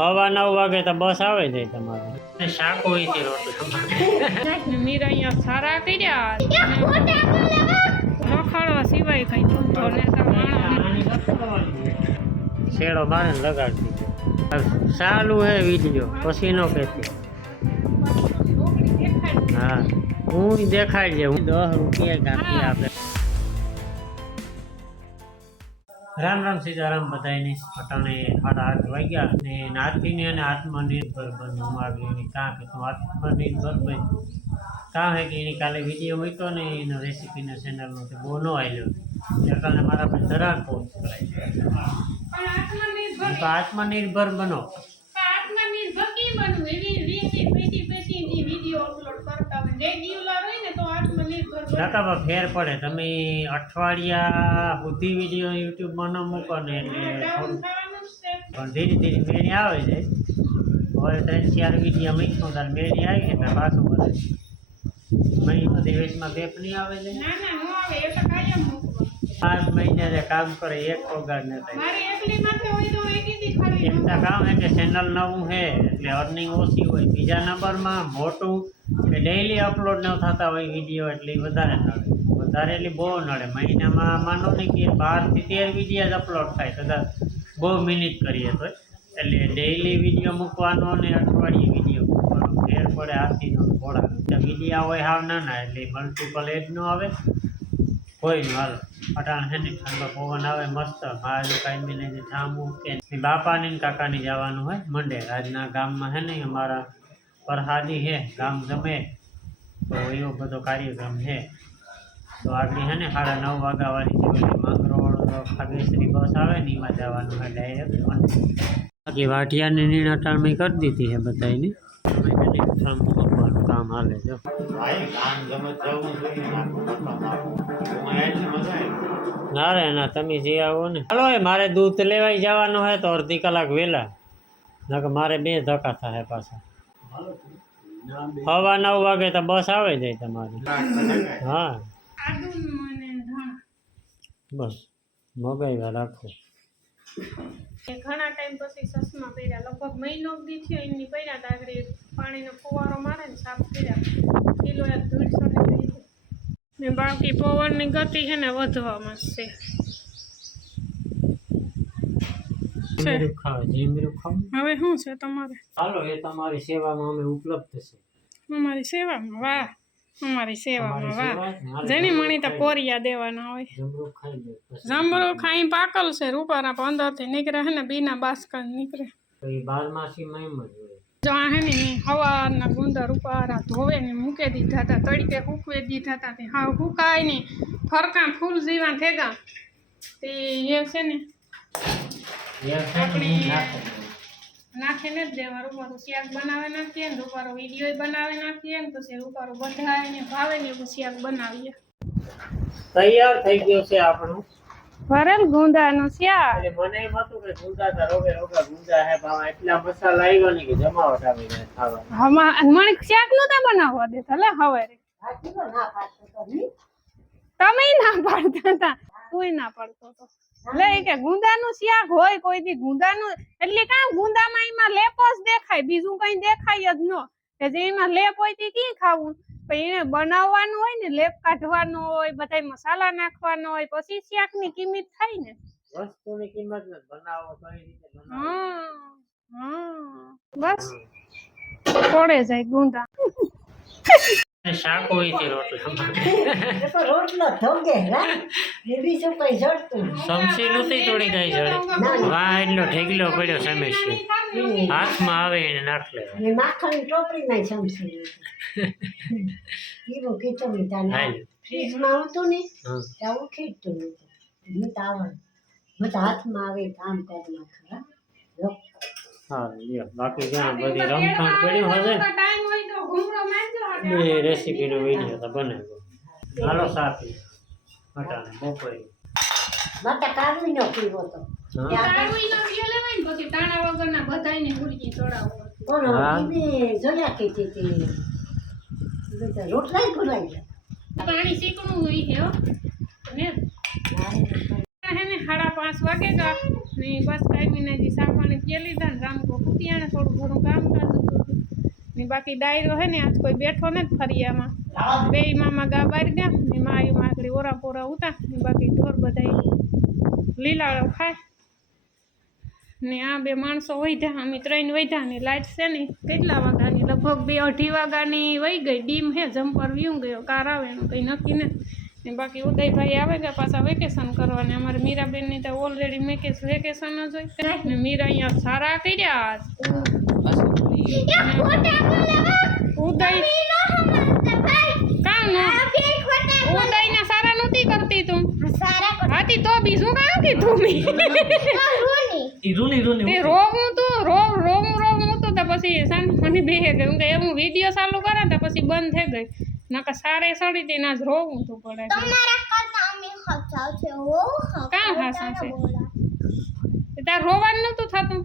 हवा 9 वागे तो बस आवे जाए तमारे शाक होई थी रोटला मीरा यहाँ सारा કર્યા રખડવા સિવાય કઈ ધંધો લેતા શેડો મારે લગાડી દીધો ચાલુ હે વિડિયો પછી નો કહેતી હા હું દેખાડજે હું 10 રૂપિયા કાપી આપે राम राम सीताराम बताइए अटाणे 8:30 वाग्या ने नाथी ने आत्मनिर्भर बनवा मांगी क्या कि तुम आत्मनिर्भर बन क्या है कि काले वीडियो मूक्यो ने इन रेसिपी ने चैनल में बो न आव्यो એટલે મારા પર જરા પોસ્ટ કરાય તો आत्मनिर्भर बनो આત્મનિર્ભર કી બનવું એવી રીતિ પેટી વિડિયો અપલોડ કરતા હોય રેગ્યુલર હોય ને તો આત્મનિર્ભર નકા ફેર પડે તમે અઠવાડિયા સુધી વિડિયો YouTube માં ન મૂકો ને એટલે પણ ધીરે ધીરે મેળી આવે છે હવે 3-4 વિડિયો મૂક્યો તો મેળી આવી એટલે પાછું બધે મહિનો દિવસમાં ગેપ નહીં આવે છે ના ના નો આવે એ તો કાયમ મૂકવા 5 મહિને જે કામ કરે એક પગાર ન થાય મારી એકલી માટે હોય તો એક દી ખરી એકતા કામ હે કે ચેનલ નવું હે એટલે અર્નિંગ ઓછી હોય બીજા નંબરમાં મોટું કે ડેઈલી અપલોડ ન થતા હોય વિડિયો એટલે વધારે નડે વધારે એટલે બહુ નડે મહિનામાં માનો ને કે 12 થી 13 વિડિયો અપલોડ થાય કદાચ બહુ મિનિટ કરીએ તો એટલે ડેઈલી વિડિયો મૂકવાનો ને અઠવાડિયે વિડિયો મૂકવાનો ફેર પડે હાથીનો ઘોડા વિડિયો હોય હાવ નાના એટલે મલ્ટિપલ એડ નો આવે કોઈ ન હાલ અટાણ હે ને ઠંડો પવન આવે મસ્ત મારે કાંઈ ને ઠામું કે બાપાની ને કાકાની જવાનું હોય મંડે આજના ગામમાં હે ને અમારા પરહાદી હે ગામ જમે તો એવો બધો કાર્યક્રમ છે તો આગળ હે ને 9:30 વાગ્યાવાળી જે માંગરોળ ખાગેશ્રી બસ આવે ને એમાં જવાનું હોય ડાયરેક્ટ મંડે બાકી વાટિયાની નીણ અટાણમાં કરી દીધી છે બધાની મૂકવાનું કામ હાલે જો ના રે ના તમે જે આવો ને હાલો મારે દૂધ લેવાઈ જવાનું હોય તો અડધી કલાક વહેલા ના કે મારે 2 ધક્કા થાય પાછા સવા 9 વાગે તો બસ આવે જાય તમારી હા બસ મગાવ્યા રાખો ઘણા ટાઈમ પછી સસમા પહેર્યા લગભગ મહિનો દી થયો એમની પહેર્યા હતા આગળ પાણીનો ફુવારો મારે ને સાફ કર્યા કિલો 150 ને બાકી પવનની ગતિ છે ને વધવામાં છે હવે શું છે તમારે હાલો એ તમારી સેવામાં અમે ઉપલબ્ધ છે અમારી સેવામાં વાહ અમારી સેવામાં વાહ જેની મણી તો કોરિયા દેવાના હોય જમરૂ ખાઈ પાકલ છે રૂપારા 15 થી નીકળે છે ને બીના બાસકા નીકળે એ 12 માસી મહિમ જ હોય જો આ હે ને હવારના ગુંદર રૂપારા ધોવે ને મૂકી દીધા હતા તડકે સૂકવી દીધા હતા તે હા સુકાય ને ફરકા ફૂલ જીવા થેગા તે એ છે ને નાખીને જ દેવા રૂપારું શાક બનાવી નાખીએ ને રૂપારો વિડીયો બનાવી નાખીએ ને પછી રૂપારો બધાય ને ભાવે ને એવું શાક બનાવીએ તૈયાર થઈ ગયો છે આપણું ભરેલ ગુંદાનું શાક મને એમ હતું કે ગુંદા રોગે ગુંદા હે ભાવ એટલા મસાલા આવ્યો ને કે જમાવટ આવી જાય ખાવા હમા મને શાક નતા બનાવવા દેતા લે હવારે તમે ના પાડતા હતા તુંય ના પડતો તો લે કે ગુંદાનું શાક હોય કોઈ દી ગુંદાનું એટલે કામ ગુંદામાં એમાં લેપ જ દેખાય બીજું કઈ દેખાય જ ન કે જે એમાં લેપ હોય તે કી ખાવું પણ એને બનાવવાનું હોય ને લેપ કાઢવાનો હોય બધા મસાલા નાખવાનો હોય પછી શાકની કિંમત થાય ને વસ્તુની કિંમત ન બનાવો કઈ રીતે બનાવો બસ પડે જાય ગુંદા શાક હોય છે રોટલો ધોગે ને બીજું કઈ જડતું સમસી નહોતી થોડી કઈ જડે વાહ એટલો ઠેકલો પડ્યો સમસ્યા હાથમાં આવે એને નાખ લે ને માખણ ટોપરી માં સમસી એવો કીધું તાને ફ્રીજમાં આવતું ને ત્યાં ખીચતું નહીં તાવણ બધા હાથમાં આવે કામ કરી નાખે હા બાકી જ્યાં બધી રમખાણ પડ્યું હશે ટાઈમ હોય તો ઘૂમરો માંડજો એ રેસીપીનો વિડીયો તો બનાવ્યો હાલો સાપી હટાને બપોરે માતા કાઢવી ન પીવો તો તાળવી નો વિડિયો લેવાય ને પછી તાણા વગરના બધાયને ગુડકી ચડાવો કોણ ઈને જોયા કીધી હતી બેટા રોટલાય ભૂલાઈ ગયા પાણી ચીકણું હોય છે હો ને હે ને 5:30 વાગે કા ને બસ કાઈ મિનિટ જી સાપાણી પી લીધા ને રામકો કુતિયાણે થોડું ઘણું કામકાજ હતું ને બાકી ડાયરો હે ને આજ કોઈ બેઠો નથી ફરિયામાં બે મામા ગા બહાર ગયા ને માયુમાં આગળ ઓરા પોરા ઉતા ને બાકી ઢોર બધા લીલાળો ખાય ને આ બે માણસો વૈધા અમે 3 વૈધા ને લાઈટ છે ને કેટલા વાગ્યાની લગભગ 2-2:30 વાગ્યાની વહી ગઈ ડીમ હે જમ્પર વ્યૂ ગયો કાર આવે એનું કંઈ નક્કી નથી ને બાકી ઉદયભાઈ આવે ગયા પાછા વેકેશન કરવા ને અમારે મીરાબેનની તો ઓલરેડી વેકેશન જ હોય ને મીરા અહીંયા સારા કર્યા ઉદય કામ ઉદયને સારા નહોતી કરતી તું હાથી તો બીજું કામ કીધું મેં તે રોવું તો રોવું તો પછી મને બે ગયું કે હું વિડીયો ચાલુ કરે તો પછી બંધ થઈ ગઈ નકર સારે સડી હતી ના જ રોવું તું પડે કામ હાસા છે તાર રોવાનું નતું થતું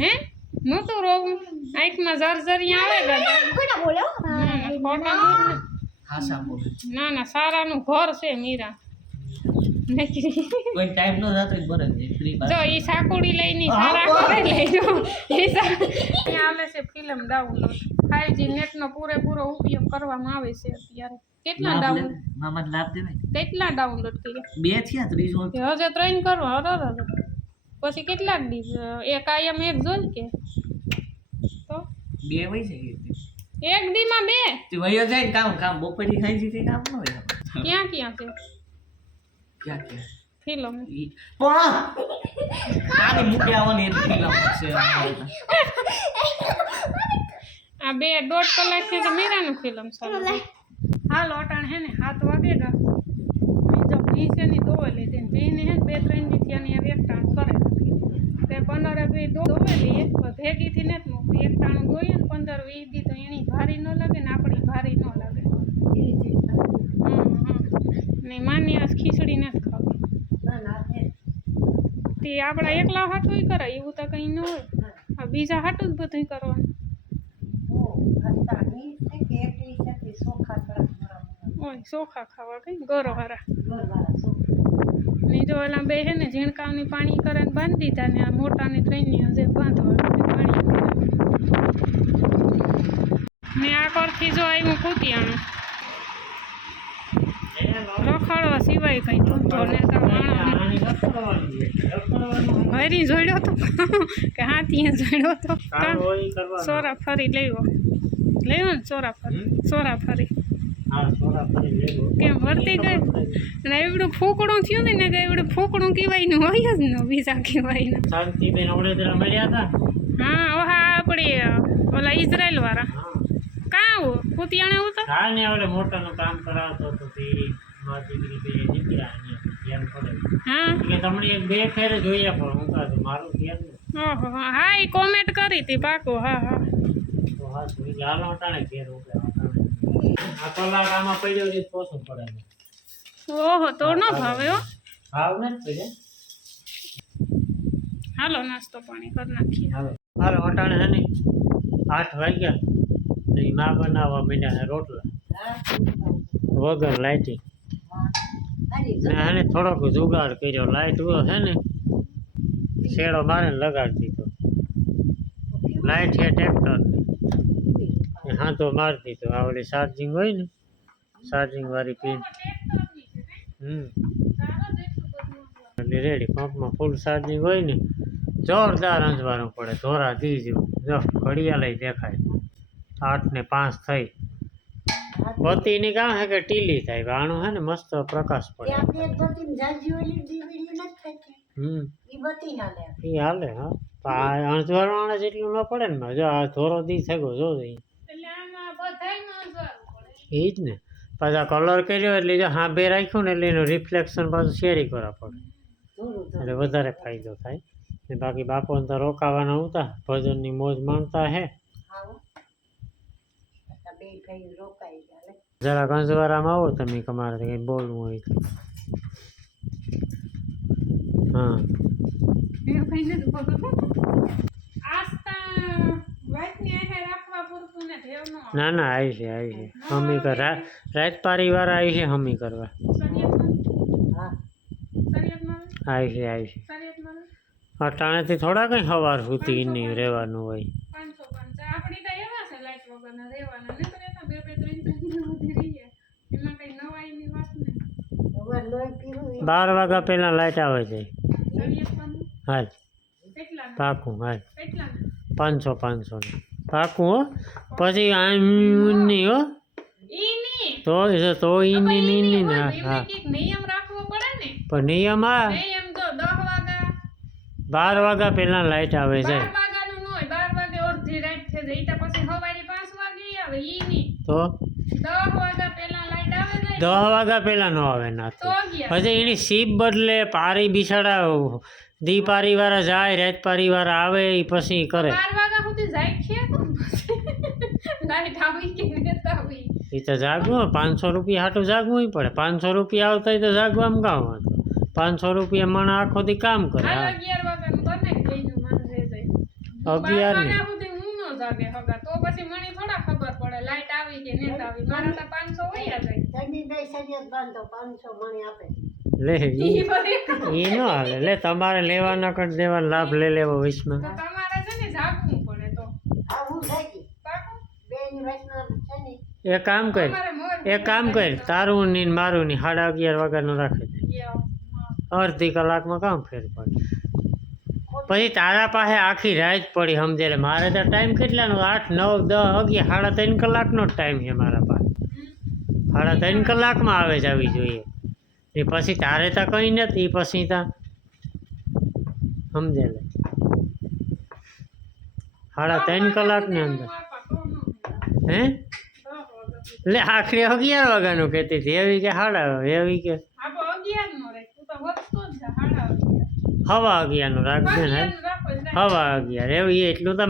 હે નતું રોવું આંખમાં જરજરી આવે ના સારાનું ઘર છે મીરા જો ઈ સાકુડી લઈને સારા કરે લેજો આવે છે ફિલ્મ ડાઉનલોડ 5G નેટનો પૂરેપૂરો ઉપયોગ કરવામાં આવે છે અત્યારે કેટલા ડાઉનલોડ કર્યા 2 થયા 30 હજે 3 કરવા અરર પછી કેટલાક દી એક આયમ એક જોઈ કે તો 2 વઈ જાય એક દી માં 2 તે વયો જાય કામ બપોરી ખાઈ જીતે કામ ન હોય ક્યાં છે ફિલ્મ આની મુકે આવવાની એક ફિલ્મ છે આ 2.5 કલાક થી તો મીરાનું ફિલ્મ ચાલુ હાલ અટાણ હે ને 7 વાગે ગા બીજો ભીસે ની દોવે લીધી ને ભીને હે 2-3 દી થયા ની એક ટાણ કરે તે 15 ભી દોવેલી એક ભેગી થી ને એક ટાણું દોઈએ ને 15-20 દી તો એની ભારી ન લાગે ને આપણી ભારી ન લાગે ને માની આજ ખીચડી નથી ખાવી તે આપણા એકલા હાથું કરાય એવું તો કંઈ ન હોય આ બીજા હાથું જ બધું કરવાનું ઓય ચોખા ખાવા કઈ ગોરવાળા ને જો એલા બે હે ને ઝીણકાવની પાણી કરે ને બાંધી દીધા ને આ મોટાને 3 ની હજે બાંધવાનું પાણી ને આ કરથી જો આવ્યું કુતિયાણું રખડવા સિવાય કઈ ધંધો ને હરી જોડ્યો તો કે હાથી જોડ્યો તો સોરા ફરી લેવો ને સોરા ફરી કેમ વર્તી ગઈ અને એવડું ફૂકડું થયું ને કે એવડું ફૂકડું કહેવાય ને હોય જ ન બીજા કહેવાય ને હા ઓહા આપણે ઓલા ઇઝરાયલ વાળા કાં કુતિયાણે હું તો મોટાનું કામ કરાવતો હતો હા એટલે તમને એક 2 ફેરે જોઈએ પણ હું કાઢું મારું ધ્યાન ઓહો હા એ કોમેન્ટ કરી હતી પાકો હા તો હા સુઈ હાલો અટાણે ઘેર આ કલાક આમાં પડ્યો છે પોસું પડે ઓહો તો ન ભાવે હો ભાવ ને પડે હાલો નાસ્તો પાણી કરી નાખીએ હાલો અટાણે હે ને 8 વાગ્યા ને માં બનાવવા માંડ્યા રોટલા વગર લાઇટિંગ ને થોડોક જુગાડ કર્યો લાઇટ છે ને શેડો મારે લગાડી દીધો લાઇટ છે ટ્રેક્ટરની હા તો મારી દીધો આ ઓલી ચાર્જિંગ હોય ને ચાર્જિંગ વાળી પિન એટલે રેડી પંપમાં ફૂલ ચાર્જિંગ હોય ને જોરદાર અંજવાનું પડે ધોરા દી જેવું જો ઘડિયાળ દેખાય 8 ને 5 થઈ બત્તીની કામ હે કે ટીલી થાય ગાણું હે ને મસ્ત પ્રકાશ પડે એ હાલે હા અંજવાળા જેટલું ન પડે ને જો આ ધોરો દી થયો જો એ જ ને પાછા કલર કર્યો એટલે જો હા બે રાખ્યું ને એટલે એનું રિફ્લેક્શન પાછું શેરી કરવા પડે એટલે વધારે ફાયદો થાય ને બાકી બાપોને તો રોકાવાના હતા ભજનની મોજ માણતા હે જરા ગંજવારામાં આવો તમે તમારે કંઈ બોલવું હોય તો હા ના ના આવી છે હમી કર રાત પારીવાર આવી છે હમી કરવા આવી છે અટાણેથી થોડા કંઈ સવાર સુધી નહીં રહેવાનું હોય. 500 આપણી તો એવા છે લાઈટ વગરના રહેવાના ને તો એના 2-3 સુધી રહીએ એમાં કઈ નવાઈની વાત ને હવે લોહી પીવું 12 વાગ્યા પહેલાં લાઇટ આવે છે. સરિયાવાનું હાલ કેટલા પાકું હાલ કેટલા 500 ને પાકું હો. પછી આમ નહીં હો ઈ ની તો ઈની નીની ને એમને હા કઈક નિયમ રાખવો પડે ને પણ નિયમ આ નિયમ તો 10 વાગ્યા 12 વાગ્યા પહેલાં લાઇટ આવે છે 12 વાગ્યાનું ન હોય 12 વાગે અડધી રાત છે ઈ તો પછી સવારે 5 વાગે આવે ઈ ની તો 10 વાગ્યા પહેલા લાઈટ આવે જાય 10 વાગ્યા પહેલાં ન આવે ના તો 11 પછી એની સીપ બદલે પારી બિસાડા દી પારીવાળા જાય રાત પારીવાળા આવે એ પછી કરે 12 વાગ્યા સુધી જાય છે કોણ લાઈટ આવી કે નતા આવી એ તો જાગવું 500 રૂપિયા હાટું જાગવું પડે 500 રૂપિયા આવતા હોય તો જાગવામાં કામ હતું 500 રૂપિયા મણ આખો દી કામ કરે હાલ હા 11 વાગ્યાનું બને ગઈનું માન રહી જાય 11 12 ને વાગ્યા સુધી હું ન જાગે હગા તો પછી મને થોડા ખબર પડે લાઈટ આવી કે નતા આવી મારા તો 500 વયા જાય શનિ દઈ શનિયત બાંધો 500 મણી આપે લે ઈ વરે એ ન હાલે લે તમારે લેવાના કર દેવાનો લાભ લઈ લેવો વિશમાં તો તમારે છે ને જાગવું પડે તો આ હું જાગી પાકું બેની વચમાં છે ને એક કામ કર તમારે મોર એક કામ કર તારું ની ને મારું ની 11:30 વાગ્યાનું રાખે છે અડધી કલાકમાં કામ ફેર પડે પછી તારા પાસે આખી રાત પડી સમજે લે મારે તો ટાઈમ કેટલાનો 8 9 10 11 3.5 કલાકનો જ ટાઈમ છે મારા પાસે 3.5 કલાકમાં આવે જ આવી જોઈએ એ પછી તારે તો કંઈ નથી પછી તો સમજે લે 3.5 કલાકની અંદર હે એટલે આખરે 11 વાગ્યાનું કહેતી હતી એવી કે એવી કે આપો 11 નો રે તું તો વધતો જ જા 11:30 હવા 11નું રાખજે ને હવા 11 એવી એટલું તો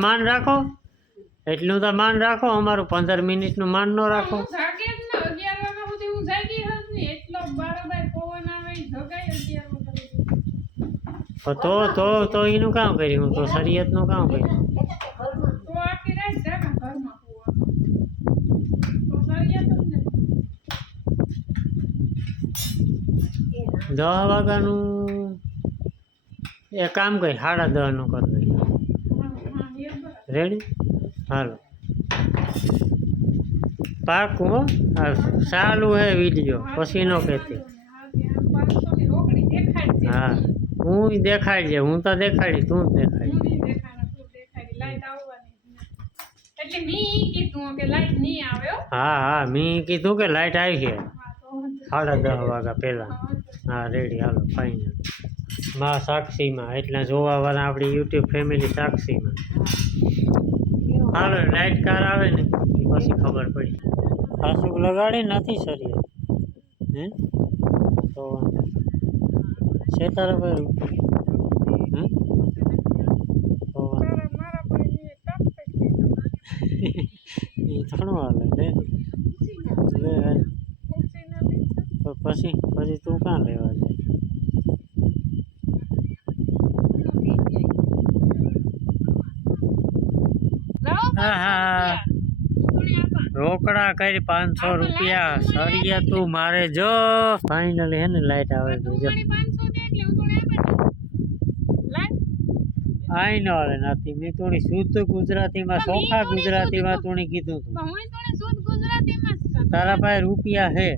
માન રાખો અમારું 15 મિનિટનું માન ન રાખો હું જાગે જ ને 11 વાગ્યા સુધી હું જાગી હજ ને એટલો બારોબાર પવન આવે ઈ જગાય 11 વાગ્યા તો એનું કામ કર્યું હું તો શરીયતનું કામ કર્યું ઘરમાં તો આખી રાત જાગા ઘરમાં હોવાનું તો સરિયા તો ને 10 વાગ્યાનું એ કામ કરી 10:30 નું કરી દઈએ હા એ બરાબર રેડી હાલો પાકું હો આ ચાલુ હે વિડીયો પછી ન કહેતી 500 ની રોકડી દેખાડજે હા હું દેખાડજે હું તો દેખાડી તું જ દેખાડી હું નહીં દેખાડા તું દેખાડી લાઈટ આવવાની એટલે મેં ઈ કીધું કે લાઈટ નહીં આવે હો હા મેં કીધું કે લાઇટ આવી છે હા તો વાંધો 10:30 વાગ્યા પહેલાં હા રેડી હાલો ફાઇનલ માં સાક્ષીમાં એટલા જોવાવાળા આપણી યુટ્યુબ ફેમિલી સાક્ષીમાં હાલો લાઇટ કાર આવે ને એ પછી ખબર પડી પાછું લગાડી નથી સરિયા હે તો છે તારા ભાઈ હે તો મારા પણ એ ટપ એ થોડું હાલે લે હાલ. તો પછી તું ક્યાં લેવા જાય હા રોકડા કરી 500 રૂપિયા સરિયા તું મારે જો ફાઇનલી હે ને લાઈટ આવે તો જો આઈ નો હાલે નથી મેં થોડી શુદ્ધ ગુજરાતીમાં સોખા ગુજરાતીમાં થોડી કીધું તું તારા પાસે રૂપિયા હે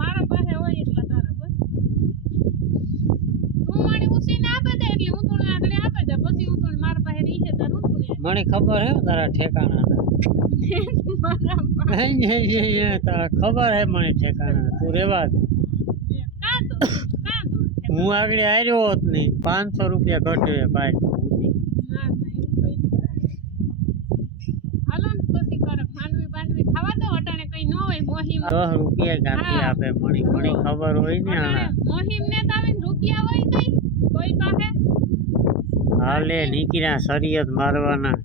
મારા પાસે હોય એટલા તારા બસ તું મને ઉસીને આપે દે એટલે હું તને આગળ આપે દે પછી હું તને મારા પાસે રહી છે તારું તું મને ખબર હે તારા ઠેકાણા તારા ખબર હે મને ઠેકાણા તું રેવા દે હું આગળ આવ્યો હોત નહીં 500 રૂપિયા ઘટ્યો ભાઈ ₹10 ગાંઠી આપે મને ખબર હોય ને હાલે નીકળ્યા શરીયત મારવાના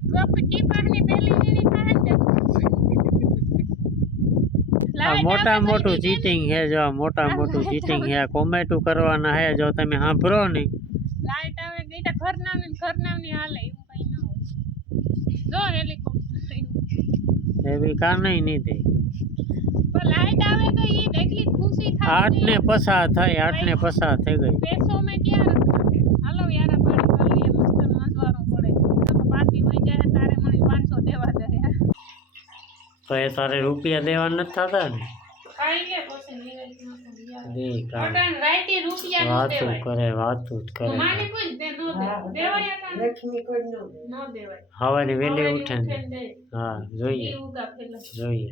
મોટા મોટું ચીટિંગ હે જો મોટા મોટું ચીટિંગ હે કોમેન્ટું કરવાના હે જો તમે સાંભળો નહીં લાઈટ આવે ગઈ તો ઘર નામની હાલે એવું કઈ ન હોય જો હેલિકોપ્ટર એવી કા નહીં દે પણ લાઈટ આવે તો ઈ એટલી ખુશી થાય 8 ને પસાર થઈ ગઈ पैसों में क्या रखा है हेलो यार તો એ તારે રૂપિયા દેવા નથી થતા ને ખાઈ લે પછી નિરાંતમાં તો યાર. દે કામ અટાણ રાતે રૂપિયા નો વાતું દેવાય. કરે વાતું જ કરે માની પૂછ દે નો દે. દેવાય અટાણ? લક્ષ્મી કોઈ ન નો દેવાય. હવારે વહેલી હવારે ઉઠે ને ઉઠીને દે. હા જોઈએ ઈ ઉગા પેલા. જોઈએ